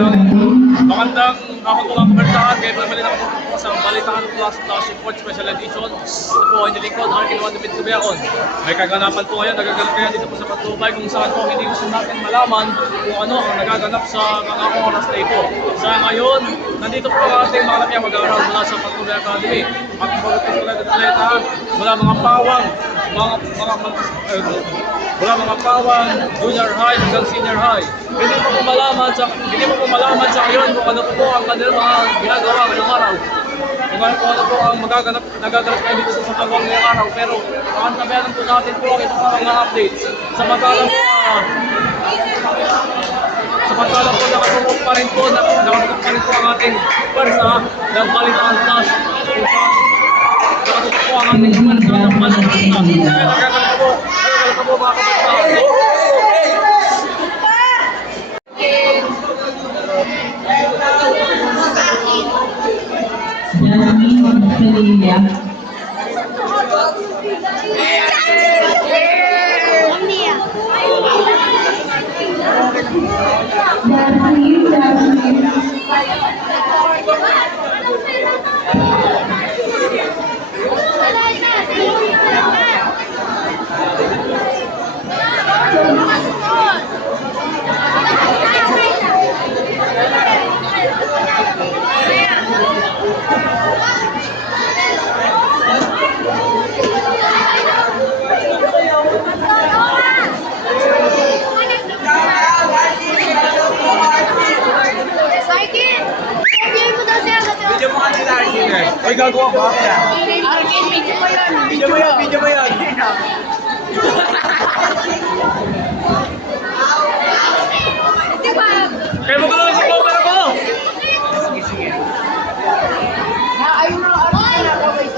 Magandang hapon po mga kabartahan. Ngayon po naman ako po sa Balitaan Plus Support Special Edition. Ito po ay nilingkod, Arkin Juan David Tubiacon. May kaganapan po ngayon, nagaganap kaya dito po sa Patubay kung saan po hindi gusto natin malaman kung ano ang nagaganap sa mga oras na ito. Sa ngayon, nandito po ang ating mga lamya mag-aaral mula sa Patubay Academy. Magpapagod po ng atleta mula mga pawang, mula mga pawang, junior high hanggang senior high. Hindi mo po malaman sa ngayon kung ano po ang kanilang mga ginagawa ngayong araw. Kung ano po ang nagaganap kayo dito sa pagawang ngayong araw. Pero pakantabayan po natin po ang itong mga updates. Samantalang po nakatutok pa rin po ang ating pwersa ng Balitaan Plus. Nakatutok po ang ating pwersa ng Balitaan Plus. Nagaganap po mga kabartahan. Ay, gagawa ba? Arkin, video mo yan. Video mo yan. Kaya mo lang si cover ako! Ayun na, Arkin.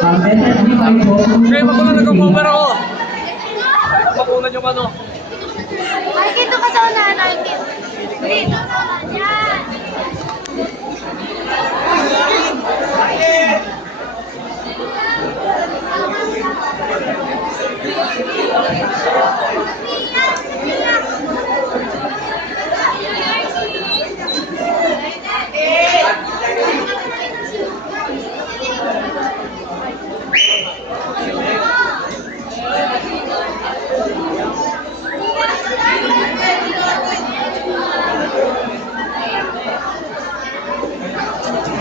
Kaya mo lang nag-cover ako! Makunan yung ano. Arkin, ito ka sa unahan, Arkin. Dito sa unahan. Yan.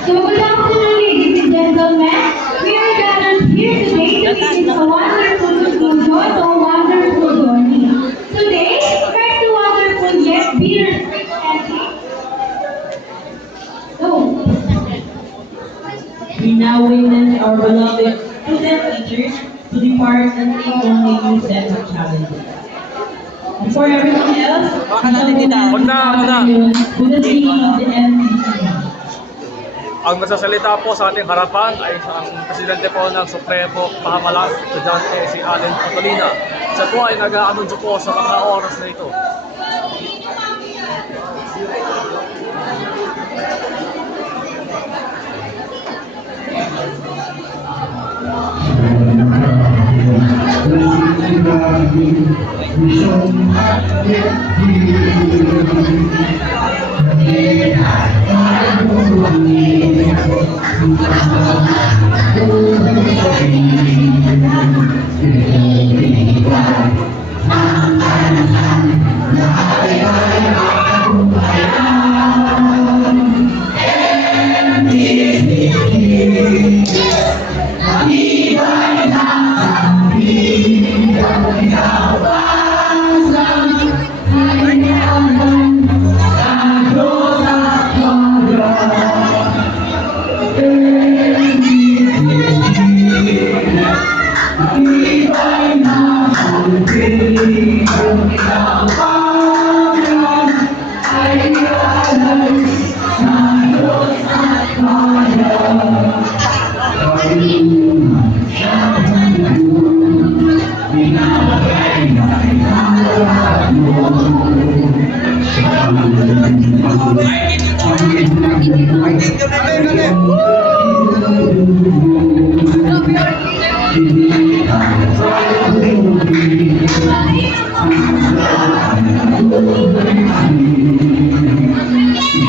So good afternoon, ladies and gentlemen. We are gathered here today to witness a wonderful conclusion to a wonderful journey. Today marks the wonderful yet bittersweet ending. So, we now witness our beloved student teachers to depart and take on a new set of challenges. Before everything else, Wag na. with the theme of the MPC. Ang nagsasalita po sa ating harapan ay ang presidente po ng Supremo Pahamalang Estudyante si Allen Patolina. Siya po ay nag-aanunsyo po sa mga oras na ito.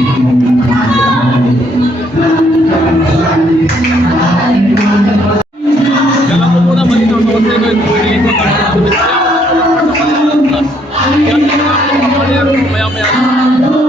Thank you. Yan din mga po, maya-maya.